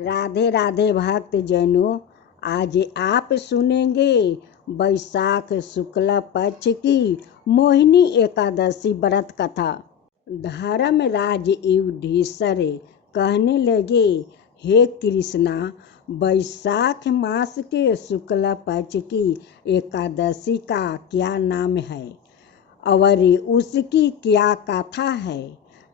राधे राधे भक्त जनों, आज आप सुनेंगे वैशाख शुक्ल पक्ष की मोहिनी एकादशी व्रत कथा। धर्मराज युधिष्ठिर कहने लगे, हे कृष्णा, वैशाख मास के शुक्ल पक्ष की एकादशी का क्या नाम है और उसकी क्या कथा है?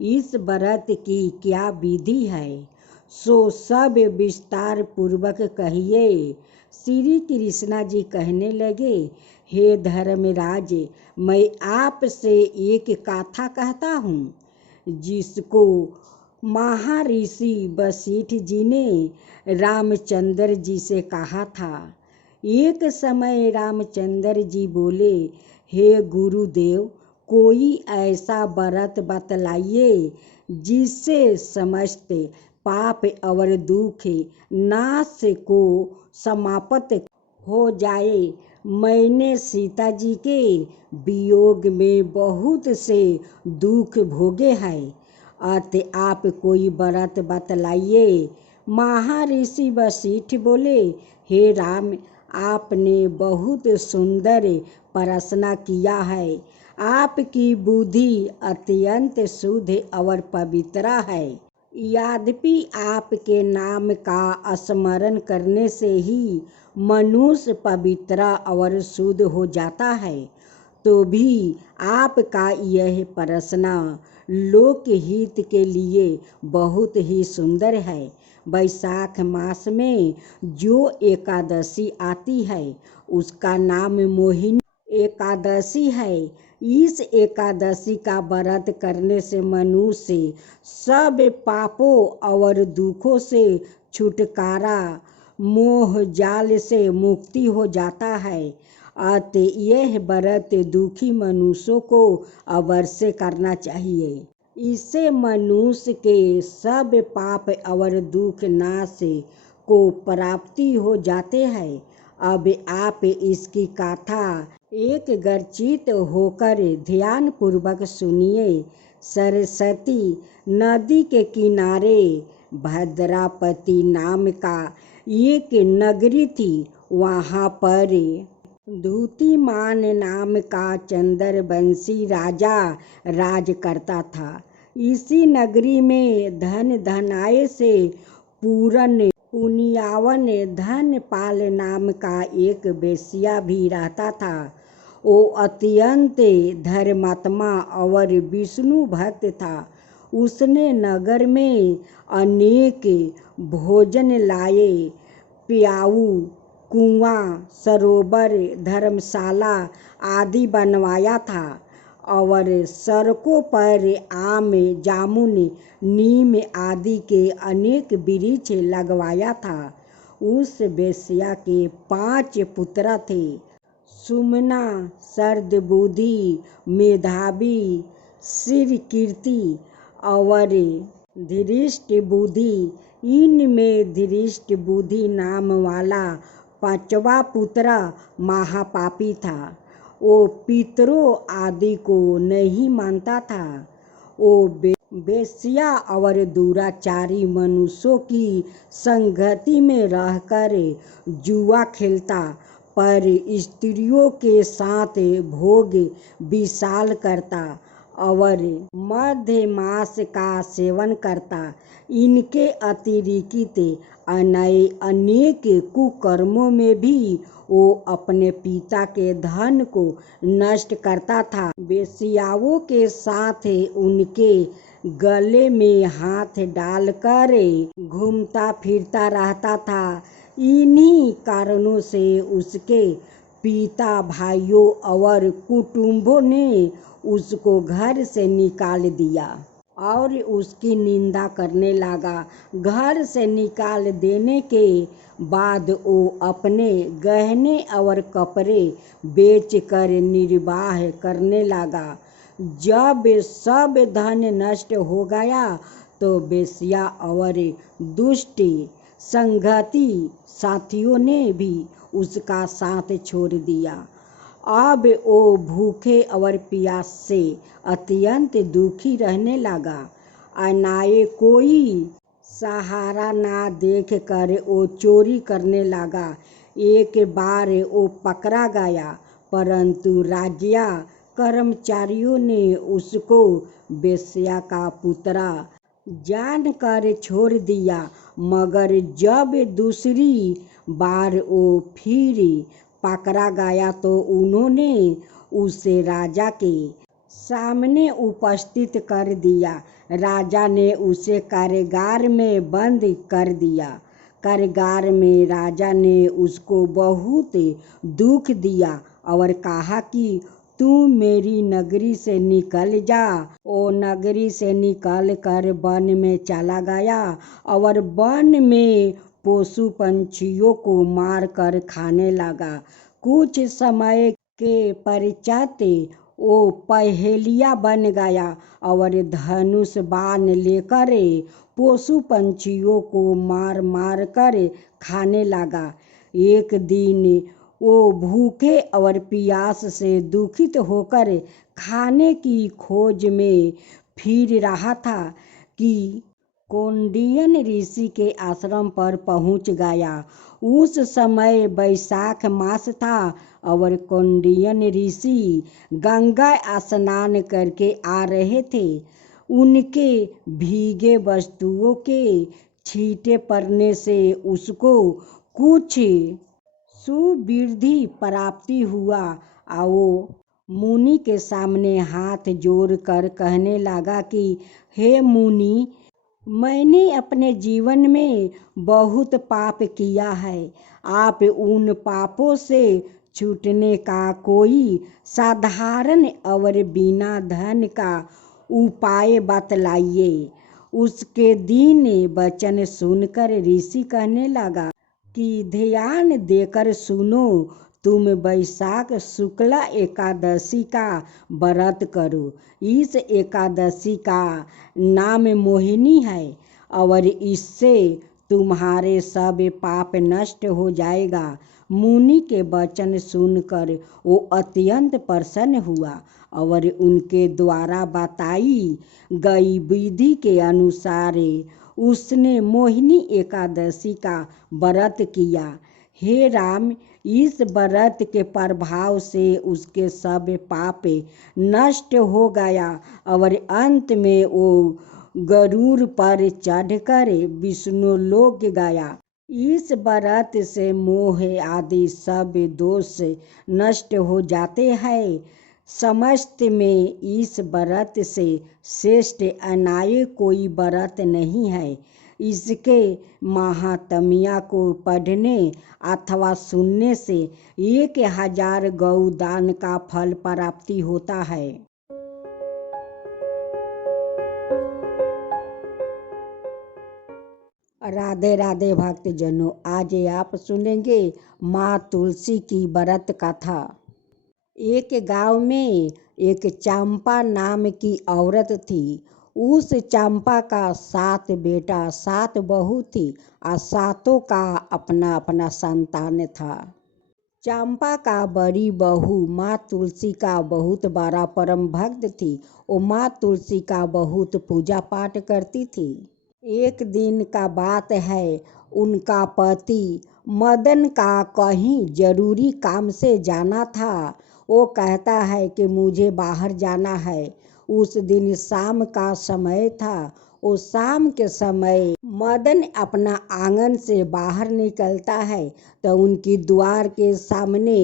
इस व्रत की क्या विधि है? सो सब विस्तार पूर्वक कहिए। श्री कृष्णा जी कहने लगे, हे धर्मराज, मैं आपसे एक कथा कहता हूँ, जिसको महर्षि वशिष्ठ जी ने रामचंद्र जी से कहा था। एक समय रामचंद्र जी बोले, हे गुरुदेव, कोई ऐसा व्रत बतलाइए जिससे समस्त पाप और दुख नाश को समाप्त हो जाए। मैंने सीता जी के वियोग में बहुत से दुख भोगे हैं, अतः आप कोई व्रत बतलाइए। महर्षि वशिष्ठ बोले, हे राम, आपने बहुत सुंदर प्रश्न किया है। आपकी बुद्धि अत्यंत शुद्ध और पवित्र है। यद्यपि आपके नाम का स्मरण करने से ही मनुष्य पवित्र और शुद्ध हो जाता है, तो भी आपका यह प्रश्न लोकहित के लिए बहुत ही सुंदर है। वैशाख मास में जो एकादशी आती है उसका नाम मोहिनी एकादशी है। इस एकादशी का व्रत करने से मनुष्य सब पापों और दुखों से छुटकारा, मोह जाल से मुक्ति हो जाता है। अतः यह व्रत दुखी मनुष्यों को अवश्य करना चाहिए। इससे मनुष्य के सब पाप और दुख नाश को प्राप्ति हो जाते हैं। अब आप इसकी कथा एक गर्चित होकर ध्यान पूर्वक सुनिए। सरस्वती नदी के किनारे भद्रापति नाम का एक नगरी थी। वहाँ पर द्युतिमान नाम का चंद्रवंशी राजा राज करता था। इसी नगरी में धन धनाय से पूर्ण पुनियावन धनपाल नाम का एक वेश्या भी रहता था। वो अत्यंत धर्मात्मा और विष्णु भक्त था। उसने नगर में अनेक भोजन लाए, प्याऊ, कुआं, सरोवर, धर्मशाला आदि बनवाया था और सड़कों पर आम, जामुन, नीम आदि के अनेक वृक्ष लगवाया था। उस वेश्या के 5 पुत्र थे, सुमना, सर्दबुद्धि, मेधावी, शीलकीर्ति और धृष्ट बुद्धि। इनमें धृष्ट बुद्धि नाम वाला 5वां पुत्र महापापी था। वो पितरों आदि को नहीं मानता था। वो वेश्या और दुराचारी मनुष्यों की संगति में रहकर जुआ खेलता, पर स्त्रियों के साथ भोग विशाल करता और मध्यमास का सेवन करता। इनके अतिरिक्त अनेक कुकर्मों में भी वो अपने पिता के धन को नष्ट करता था। वेश्याओं के साथ उनके गले में हाथ डालकर घूमता फिरता रहता था। इन्हीं कारणों से उसके पिता, भाइयों और कुटुंबों ने उसको घर से निकाल दिया और उसकी निंदा करने लगा। घर से निकाल देने के बाद वो अपने गहने और कपड़े बेचकर निर्वाह करने लगा। जब सब धन नष्ट हो गया तो वेश्या और दुष्ट संगति साथियों ने भी उसका साथ छोड़ दिया। अब वो भूखे और प्यास से अत्यंत दुखी रहने लगा। अनाए कोई सहारा ना देख कर वो चोरी करने लगा। एक बार वो पकड़ा गया, परंतु राज्य कर्मचारियों ने उसको वेश्या का पुत्र जानकर छोड़ दिया। मगर जब दूसरी बार वो फिर पकड़ा गया तो उन्होंने उसे राजा के सामने उपस्थित कर दिया। राजा ने उसे कारागार में बंद कर दिया। कारागार में राजा ने उसको बहुत दुख दिया और कहा कि तू मेरी नगरी से निकल जा। वो नगरी से निकल कर वन में चला गया और वन में पशु पंछियों को मार कर खाने लगा। कुछ समय के पश्चात वो पहेलिया बन गया और धनुष बाण लेकर पशु पंछियों को मार मार कर खाने लगा। एक दिन वो भूखे और प्यास से दुखित होकर खाने की खोज में फिर रहा था कि कौंडिन्य ऋषि के आश्रम पर पहुंच गया। उस समय वैशाख मास था और कौंडिन्य ऋषि गंगा स्नान करके आ रहे थे। उनके भीगे वस्तुओं के छींटे पड़ने से उसको कुछ सुवृद्धि प्राप्ति हुआ और वो मुनि के सामने हाथ जोड़कर कहने लगा कि हे मुनि, मैंने अपने जीवन में बहुत पाप किया है। आप उन पापों से छूटने का कोई साधारण और बिना धन का उपाय बतलाइए। उसके दीन वचन सुनकर ऋषि कहने लगा कि ध्यान देकर सुनो, तुम वैशाख शुक्ला एकादशी का व्रत करो। इस एकादशी का नाम मोहिनी है और इससे तुम्हारे सब पाप नष्ट हो जाएगा। मुनि के वचन सुनकर वो अत्यंत प्रसन्न हुआ और उनके द्वारा बताई गई विधि के अनुसार उसने मोहिनी एकादशी का व्रत किया। हे राम, इस व्रत के प्रभाव से उसके सब पाप नष्ट हो गया और अंत में वो गरुड़ पर चढ़कर विष्णुलोक गया। इस व्रत से मोह आदि सब दोष नष्ट हो जाते हैं। समस्त में इस व्रत से श्रेष्ठ अन्य कोई व्रत नहीं है। इसके महात्म्य को पढ़ने अथवा सुनने से 1000 गौदान का फल प्राप्ति होता है। राधे राधे भक्तजनों, आज आप सुनेंगे माँ तुलसी की व्रत कथा। एक गांव में एक चंपा नाम की औरत थी। उस चंपा का 7 बेटा 7 बहू थी और 7 का अपना अपना संतान था। चंपा का बड़ी बहू माँ तुलसी का बहुत बड़ा परम भक्त थी। वो माँ तुलसी का बहुत पूजा पाठ करती थी। एक दिन का बात है, उनका पति मदन का कहीं जरूरी काम से जाना था। वो कहता है कि मुझे बाहर जाना है। उस दिन शाम का समय था। वो शाम के समय मदन अपना आंगन से बाहर निकलता है तो उनकी द्वार के सामने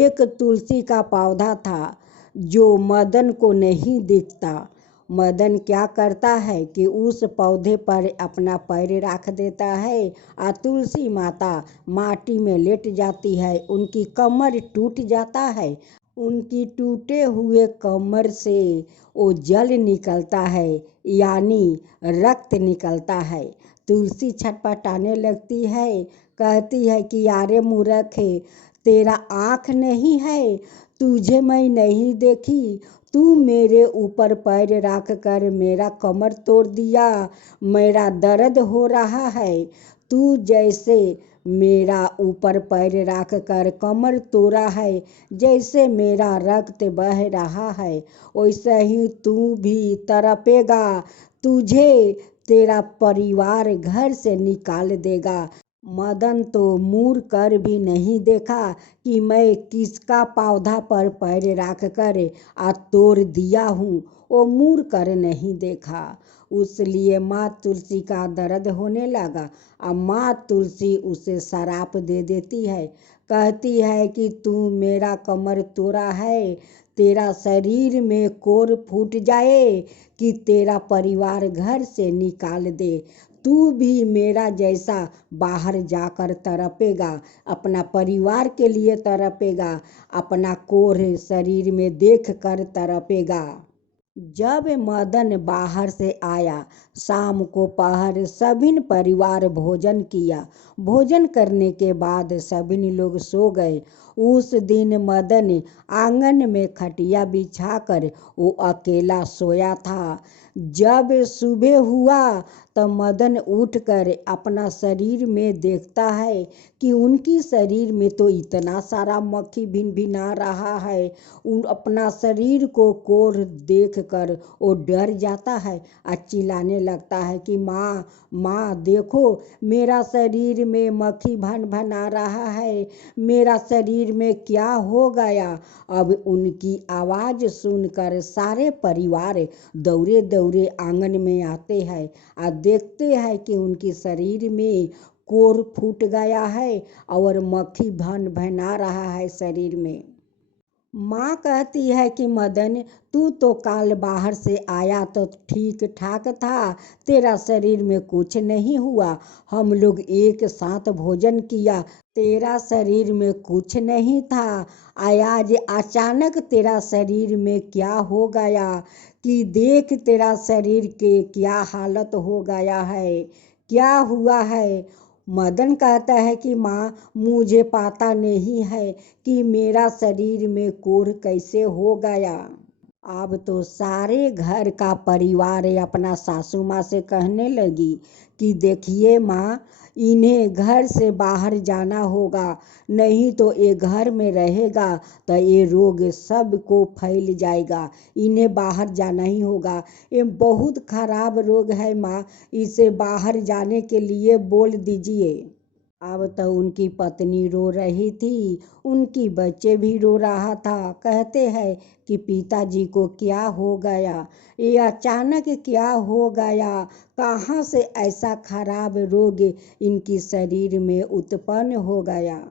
एक तुलसी का पौधा था जो मदन को नहीं दिखता। मदन क्या करता है कि उस पौधे पर अपना पैर रख देता है और तुलसी माता माटी में लेट जाती है। उनकी कमर टूट जाता है। उनकी टूटे हुए कमर से वो जल निकलता है, यानी रक्त निकलता है। तुलसी छटपटाने लगती है, कहती है कि यारे मूर्ख, तेरा आँख नहीं है, तुझे मैं नहीं देखी। तू मेरे ऊपर पैर रख कर मेरा कमर तोड़ दिया। मेरा दर्द हो रहा है। तू जैसे मेरा ऊपर पैर रख कर कमर तोड़ा है, जैसे मेरा रक्त बह रहा है, वैसे ही तू भी तड़पेगा। तुझे तेरा परिवार घर से निकाल देगा। मदन तो मुड़ कर भी नहीं देखा कि मैं किसका पौधा पर पैर रख कर तोड़ दिया हूँ। वो मुड़ कर नहीं देखा। उसलिए माँ तुलसी का दर्द होने लगा। अब माँ तुलसी उसे शराप दे देती है। कहती है कि तू मेरा कमर तोड़ा है, तेरा शरीर में कोर फूट जाए कि तेरा परिवार घर से निकाल दे। तू भी मेरा जैसा बाहर जाकर तड़पेगा, अपना परिवार के लिए तड़पेगा, अपना कोर शरीर में देख कर तड़पेगा। जब मदन बाहर से आया, शाम को पहर सभी परिवार भोजन किया। भोजन करने के बाद सभी लोग सो गए। उस दिन मदन आंगन में खटिया बिछाकर वो अकेला सोया था। जब सुबह हुआ तो मदन उठकर अपना शरीर में देखता है कि उनकी शरीर में तो इतना सारा मक्खी भिन भिना रहा है। अपना शरीर को कोर देख कर वो डर जाता है और चिल्लाने लगता है कि माँ माँ देखो, मेरा शरीर में मक्खी भन भना रहा है, मेरा शरीर में क्या हो गया। अब उनकी आवाज़ सुनकर सारे परिवार दौड़े दौड़े आंगन में आते हैं और देखते हैं कि उनके शरीर में कोर फूट गया है और मक्खी भन भना रहा है शरीर में। माँ कहती है कि मदन, तू तो काल बाहर से आया तो ठीक ठाक था, तेरा शरीर में कुछ नहीं हुआ। हम लोग एक साथ भोजन किया, तेरा शरीर में कुछ नहीं था। आज अचानक तेरा शरीर में क्या हो गया कि देख तेरा शरीर के क्या हालत हो गया है, क्या हुआ है। मदन कहता है कि माँ, मुझे पता नहीं है कि मेरा शरीर में कोढ़ कैसे हो गया। अब तो सारे घर का परिवार अपना सासू माँ से कहने लगी कि देखिए माँ, इन्हें घर से बाहर जाना होगा, नहीं तो ये घर में रहेगा तो ये रोग सबको फैल जाएगा। इन्हें बाहर जाना ही होगा, ये बहुत खराब रोग है माँ, इसे बाहर जाने के लिए बोल दीजिए। अब तो उनकी पत्नी रो रही थी, उनकी बच्चे भी रो रहा था। कहते हैं कि पिताजी को क्या हो गया, ये अचानक क्या हो गया, कहाँ से ऐसा खराब रोग इनकी शरीर में उत्पन्न हो गया।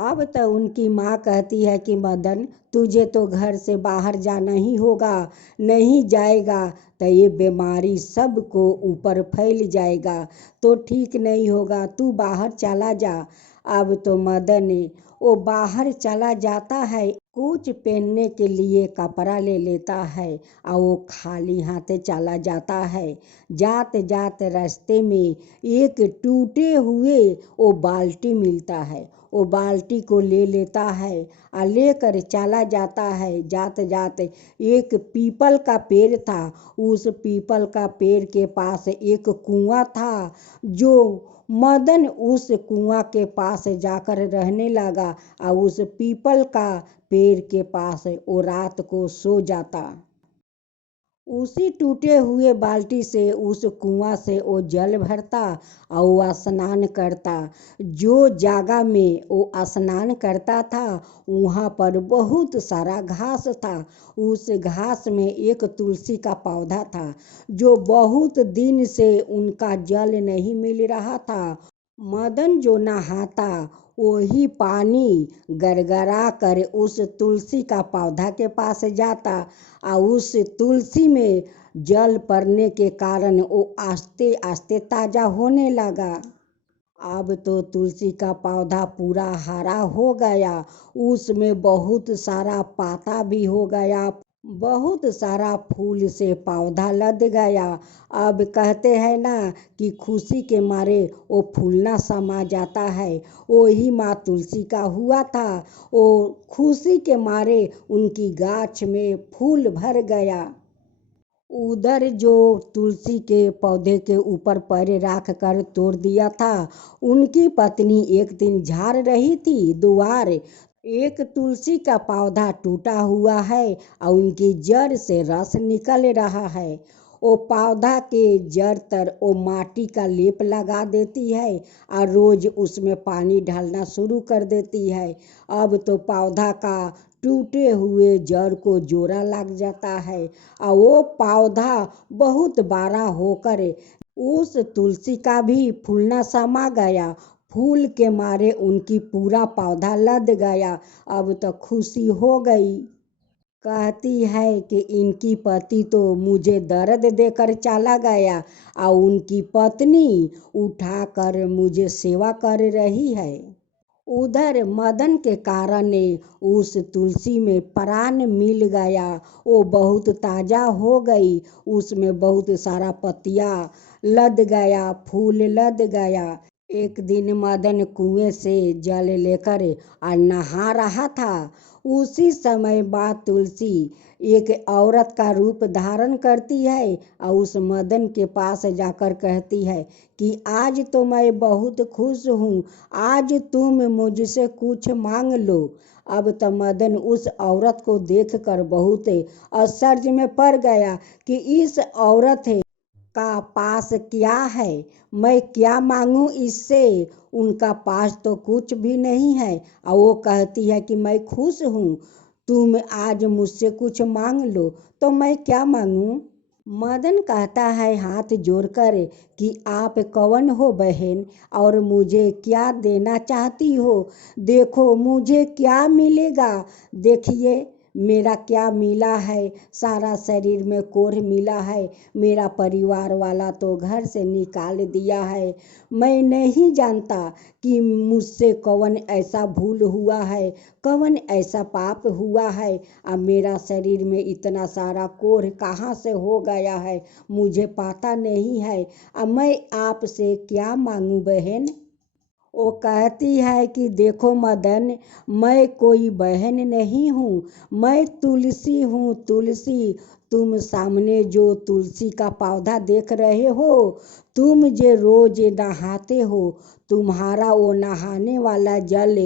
अब तो उनकी माँ कहती है कि मदन, तुझे तो घर से बाहर जाना ही होगा, नहीं जाएगा तो ये बीमारी सबको ऊपर फैल जाएगा, तो ठीक नहीं होगा, तू बाहर चला जा। अब तो मदन वो बाहर चला जाता है, कुछ पहनने के लिए कपड़ा ले लेता है और वो खाली हाथ चला जाता है। जाते जाते रास्ते में एक टूटे हुए वो बाल्टी मिलता है, वो बाल्टी को ले लेता है और लेकर चला जाता है। जाते जाते एक पीपल का पेड़ था, उस पीपल का पेड़ के पास एक कुआं था। जो मदन उस कुआं के पास जाकर रहने लगा और उस पीपल का पेड़ के पास वो रात को सो जाता। उसी टूटे हुए बाल्टी से उस कुआं से वो जल भरता और वो स्नान करता। जो जगह में वो स्नान करता था वहाँ पर बहुत सारा घास था। उस घास में एक तुलसी का पौधा था, जो बहुत दिन से उनका जल नहीं मिल रहा था। मदन जो नहाता वही पानी गड़गड़ा कर उस तुलसी का पौधा के पास जाता और उस तुलसी में जल पड़ने के कारण वो आस्ते आस्ते ताज़ा होने लगा। अब तो तुलसी का पौधा पूरा हरा हो गया, उसमें बहुत सारा पाता भी हो गया, बहुत सारा फूल से पौधा लद गया। अब कहते हैं ना कि खुशी के मारे वो फूलना समा जाता है, वही माँ तुलसी का हुआ था। वो खुशी के मारे उनकी गाछ में फूल भर गया। उधर जो तुलसी के पौधे के ऊपर पैर रख कर तोड़ दिया था, उनकी पत्नी एक दिन झाड़ रही थी द्वार। एक तुलसी का पौधा टूटा हुआ है और उनकी जड़ से रस निकल रहा है। वो पौधा के जड़ तर वो माटी का लेप लगा देती है और रोज उसमें पानी डालना शुरू कर देती है। अब तो पौधा का टूटे हुए जड़ को जोड़ा लग जाता है और वो पौधा बहुत बड़ा होकर उस तुलसी का भी फूलना समा गया। फूल के मारे उनकी पूरा पौधा लद गया। अब तो खुशी हो गई। कहती है कि इनकी पति तो मुझे दर्द देकर चला गया और उनकी पत्नी उठाकर मुझे सेवा कर रही है। उधर मदन के कारण उस तुलसी में प्राण मिल गया। वो बहुत ताज़ा हो गई। उसमें बहुत सारा पत्तियाँ लद गया, फूल लद गया। एक दिन मदन कुएं से जल लेकर और नहा रहा था। उसी समय माँ तुलसी एक औरत का रूप धारण करती है और उस मदन के पास जाकर कहती है कि आज तो मैं बहुत खुश हूँ, आज तुम मुझसे कुछ मांग लो। अब तो मदन उस औरत को देखकर बहुत आश्चर्य में पड़ गया कि इस औरत का पास क्या है, मैं क्या मांगूं इससे। उनका पास तो कुछ भी नहीं है और वो कहती है कि मैं खुश हूँ, तुम आज मुझसे कुछ मांग लो। तो मैं क्या मांगूं? मदन कहता है हाथ जोड़कर कि आप कौन हो बहन और मुझे क्या देना चाहती हो? देखो मुझे क्या मिलेगा। देखिए मेरा क्या मिला है, सारा शरीर में कोढ़ मिला है। मेरा परिवार वाला तो घर से निकाल दिया है। मैं नहीं जानता कि मुझसे कौन ऐसा भूल हुआ है, कौन ऐसा पाप हुआ है। अब मेरा शरीर में इतना सारा कोढ़ कहाँ से हो गया है, मुझे पता नहीं है। अब मैं आपसे क्या मांगूं बहन? वो कहती है कि देखो मदन, मैं कोई बहन नहीं हूँ, मैं तुलसी हूँ। तुलसी, तुम सामने जो तुलसी का पौधा देख रहे हो, तुम जो रोज नहाते हो, तुम्हारा वो नहाने वाला जल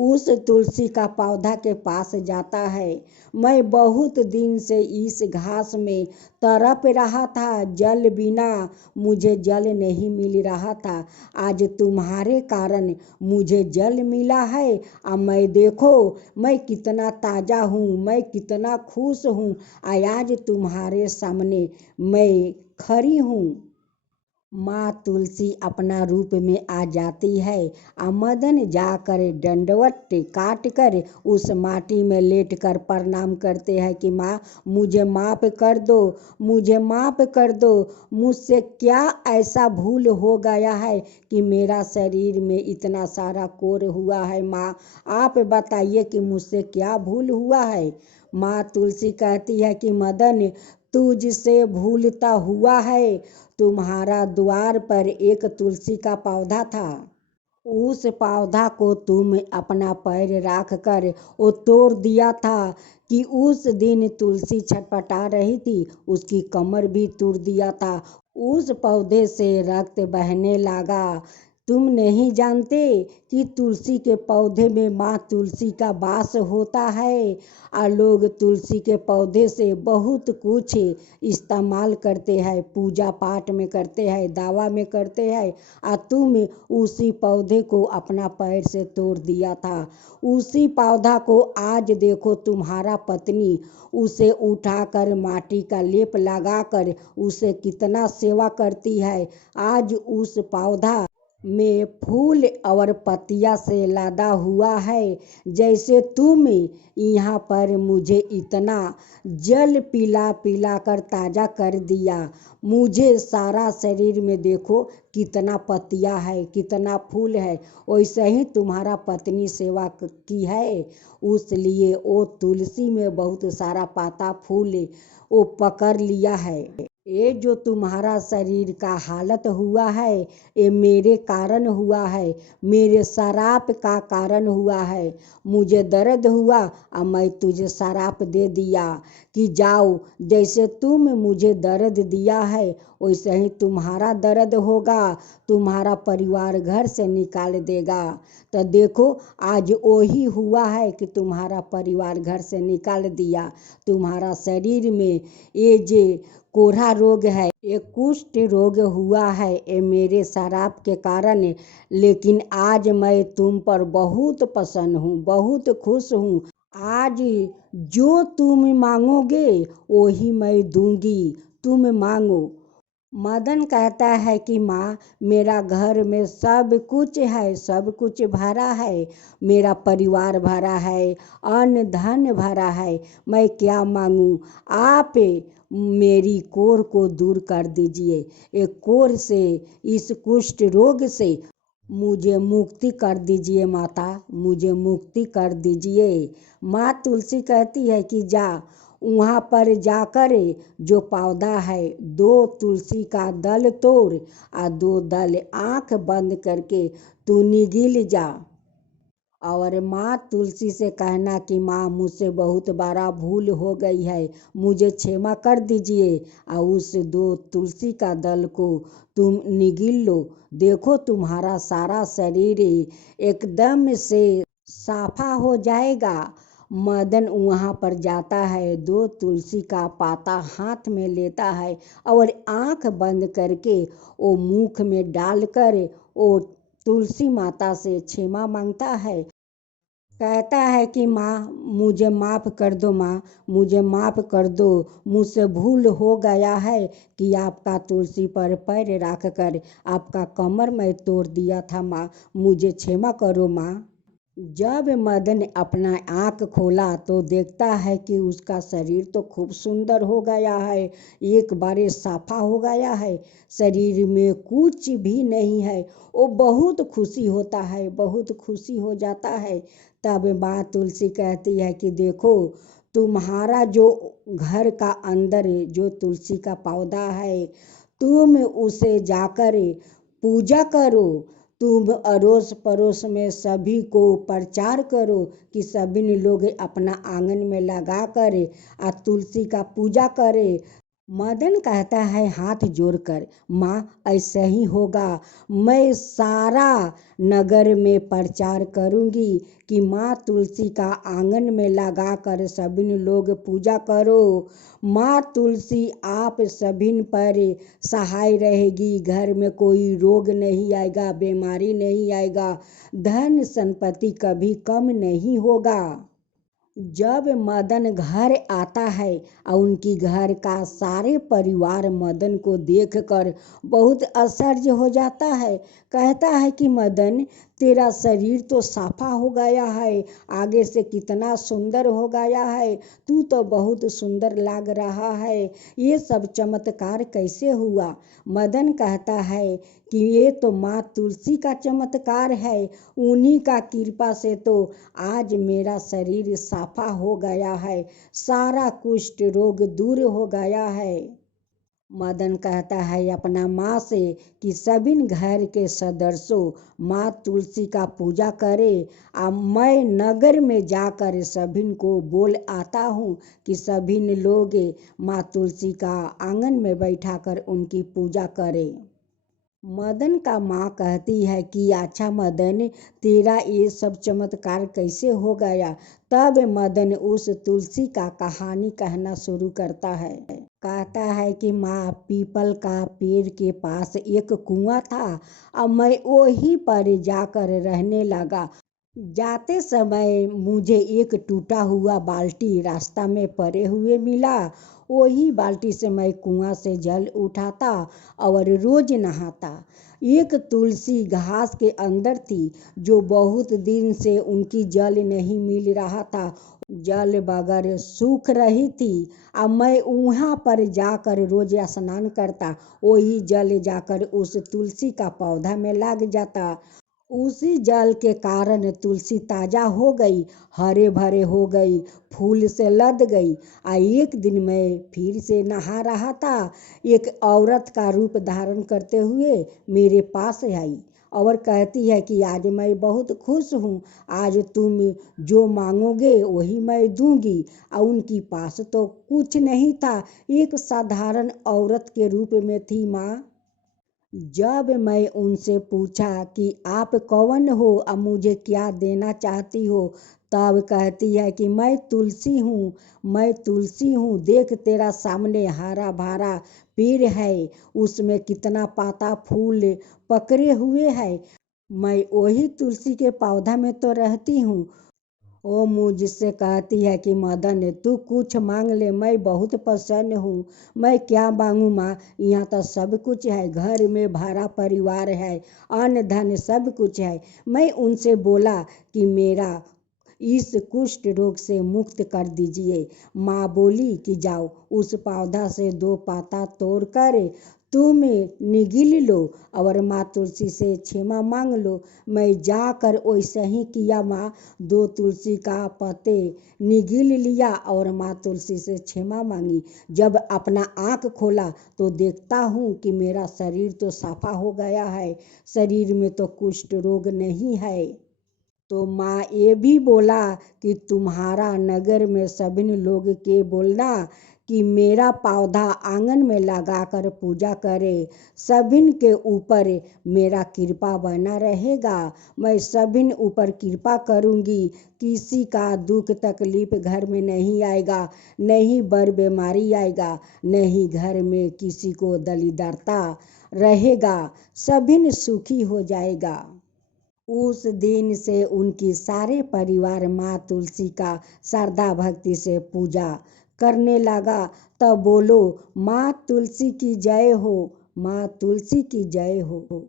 उस तुलसी का पौधा के पास जाता है। मैं बहुत दिन से इस घास में तड़प रहा था, जल बिना मुझे जल नहीं मिल रहा था। आज तुम्हारे कारण मुझे जल मिला है। अब मैं देखो मैं कितना ताज़ा हूँ, मैं कितना खुश हूँ। आज तुम्हारे सामने मैं खड़ी हूँ। माँ तुलसी अपना रूप में आ जाती है और मदन जाकर दंडवत काट कर उस माटी में लेट कर प्रणाम करते हैं कि माँ मुझे माफ़ कर दो, मुझे माफ़ कर दो। मुझसे क्या ऐसा भूल हो गया है कि मेरा शरीर में इतना सारा कोढ़ हुआ है। माँ आप बताइए कि मुझसे क्या भूल हुआ है। माँ तुलसी कहती है कि मदन तुझसे भूलता हुआ है, तुम्हारा द्वार पर एक तुलसी का पौधा था, उस पौधा को तुम अपना पैर रख कर वो तोड़ दिया था कि उस दिन तुलसी छटपटा रही थी, उसकी कमर भी तोड़ दिया था। उस पौधे से रक्त बहने लगा। तुम नहीं जानते कि तुलसी के पौधे में माँ तुलसी का वास होता है और लोग तुलसी के पौधे से बहुत कुछ इस्तेमाल करते हैं, पूजा पाठ में करते हैं, दावा में करते हैं। और तुम उसी पौधे को अपना पैर से तोड़ दिया था। उसी पौधा को आज देखो तुम्हारा पत्नी उसे उठाकर माटी का लेप लगाकर उसे कितना सेवा करती है। आज उस पौधा में फूल और पत्तियां से लदा हुआ है। जैसे तुम यहाँ पर मुझे इतना जल पिला पिला कर ताज़ा कर दिया, मुझे सारा शरीर में देखो कितना पत्तियां है, कितना फूल है, वैसे ही तुम्हारा पत्नी सेवा की है। उसलिए वो तुलसी में बहुत सारा पाता फूल वो पकड़ लिया है। ये जो तुम्हारा शरीर का हालत हुआ है ये मेरे कारण हुआ है, मेरे शराब का कारण हुआ है। मुझे दर्द हुआ और मैं तुझे शराब दे दिया कि जाओ, जैसे तुम मुझे दर्द दिया है वैसे ही तुम्हारा दर्द होगा, तुम्हारा परिवार घर से निकाल देगा। तो देखो आज वही हुआ है कि तुम्हारा परिवार घर से निकाल दिया। तुम्हारा शरीर में ये जे कोढ़ा रोग है, ये कुष्ठ रोग हुआ है, ये मेरे शराब के कारण। लेकिन आज मैं तुम पर बहुत प्रसन्न हूँ, बहुत खुश हूँ। आज जो तुम मांगोगे वही मैं दूंगी, तुम मांगो। मदन कहता है कि माँ, मेरा घर में सब कुछ है, सब कुछ भरा है, मेरा परिवार भरा है, अन्न धन भरा है, मैं क्या मांगूं। आप मेरी कोढ़ को दूर कर दीजिए, एक कोढ़ से, इस कुष्ठ रोग से मुझे मुक्ति कर दीजिए माता, मुझे मुक्ति कर दीजिए। माँ तुलसी कहती है कि जा, वहाँ पर जाकर जो पौधा है, दो तुलसी का दल तोड़ और दो दल आँख बंद करके तू निगल जा। और माँ तुलसी से कहना कि माँ, मुझसे बहुत बड़ा भूल हो गई है, मुझे क्षमा कर दीजिए। और उस दो तुलसी का दल को तुम निगल लो, देखो तुम्हारा सारा शरीर एकदम से साफा हो जाएगा। मदन वहाँ पर जाता है, दो तुलसी का पाता हाथ में लेता है और आँख बंद करके वो मुख में डालकर वो तुलसी माता से क्षमा मांगता है। कहता है कि माँ, मुझे माफ़ कर दो, माँ मुझे माफ़ कर दो, मुझसे भूल हो गया है कि आपका तुलसी पर पैर रख कर आपका कमर मैं तोड़ दिया था, माँ मुझे क्षमा करो माँ। जब मदन अपना आँख खोला तो देखता है कि उसका शरीर तो खूब सुंदर हो गया है, एक बारे साफा हो गया है, शरीर में कुछ भी नहीं है। वो बहुत खुशी होता है, बहुत खुशी हो जाता है। तब माँ तुलसी कहती है कि देखो, तुम्हारा जो घर का अंदर जो तुलसी का पौधा है, तुम उसे जाकर पूजा करो, तुम अड़ोस पड़ोस में सभी को प्रचार करो कि सभी लोग अपना आंगन में लगा कर तुलसी का पूजा करें। मदन कहता है हाथ जोड़कर, माँ ऐसा ही होगा, मैं सारा नगर में प्रचार करूँगी कि माँ तुलसी का आंगन में लगा कर सभी लोग पूजा करो। माँ तुलसी आप सभी पर सहाय रहेगी, घर में कोई रोग नहीं आएगा, बीमारी नहीं आएगा, धन संपत्ति कभी कम नहीं होगा। जब मदन घर आता है और उनकी घर का सारे परिवार मदन को देखकर बहुत आश्चर्य हो जाता है। कहता है कि मदन, तेरा शरीर तो साफा हो गया है, आगे से कितना सुंदर हो गया है, तू तो बहुत सुंदर लग रहा है, ये सब चमत्कार कैसे हुआ। मदन कहता है कि ये तो माँ तुलसी का चमत्कार है, उन्हीं का कृपा से तो आज मेरा शरीर साफा हो गया है, सारा कुष्ठ रोग दूर हो गया है। मदन कहता है अपना माँ से कि सभी घर के सदस्यों माँ तुलसी का पूजा करें। अब मैं नगर में जाकर सभी को बोल आता हूँ कि सभी लोग माँ तुलसी का आंगन में बैठाकर उनकी पूजा करें। मदन का माँ कहती है कि अच्छा मदन, तेरा ये सब चमत्कार कैसे हो गया। तब मदन उस तुलसी का कहानी कहना शुरू करता है। कहता है कि माँ, पीपल का पेड़ के पास एक कुआं था, अब मैं वहीं पर जाकर रहने लगा। जाते समय मुझे एक टूटा हुआ बाल्टी रास्ता में पड़े हुए मिला, वही बाल्टी से मैं कुआं से जल उठाता और रोज नहाता। एक तुलसी घास के अंदर थी, जो बहुत दिन से उनकी जल नहीं मिल रहा था, जल बगैर सूख रही थी। अब मैं वहाँ पर जाकर रोज स्नान करता, वही जल जाकर उस तुलसी का पौधा में लग जाता। उसी जल के कारण तुलसी ताजा हो गई, हरे भरे हो गई, फूल से लद गई। एक दिन मैं फिर से नहा रहा था, एक औरत का रूप धारण करते हुए मेरे पास आई और कहती है कि आज मैं बहुत खुश हूँ, आज तुम जो मांगोगे वही मैं दूंगी। और उनकी पास तो कुछ नहीं था, एक साधारण औरत के रूप में थी माँ। जब मैं उनसे पूछा कि आप कौन हो और मुझे क्या देना चाहती हो, तब कहती है कि मैं तुलसी हूँ, मैं तुलसी हूँ, देख तेरा सामने हरा भरा पेड़ है, उसमें कितना पाता फूल पकड़े हुए है, मैं वही तुलसी के पौधा में तो रहती हूँ। वो मुझसे कहती है कि मदन तू कुछ मांग ले, मैं बहुत प्रसन्न हूँ। मैं क्या मांगू माँ, यहाँ तो सब कुछ है, घर में भरा परिवार है, अन्न धन सब कुछ है। मैं उनसे बोला कि मेरा इस कुष्ठ रोग से मुक्त कर दीजिए। माँ बोली कि जाओ उस पौधा से 2 पाता तोड़ कर तुम निगल लो और माँ तुलसी से क्षमा मांग लो। मैं जाकर वैसे ही किया माँ, 2 तुलसी का पत्ते निगल लिया और माँ तुलसी से क्षमा मांगी। जब अपना आँख खोला तो देखता हूँ कि मेरा शरीर तो साफा हो गया है, शरीर में तो कुष्ठ रोग नहीं है। तो माँ ये भी बोला कि तुम्हारा नगर में सभी लोग के बोलना कि मेरा पौधा आंगन में लगाकर पूजा करे, सभी के ऊपर मेरा कृपा बना रहेगा। मैं सभी ऊपर कृपा करूँगी, किसी का दुख तकलीफ घर में नहीं आएगा, नहीं बर बीमारी आएगा, नहीं घर में किसी को दलिद्रता रहेगा, सभी सुखी हो जाएगा। उस दिन से उनकी सारे परिवार माँ तुलसी का श्रद्धा भक्ति से पूजा करने लगा। तब बोलो माँ तुलसी की जय हो, माँ तुलसी की जय हो।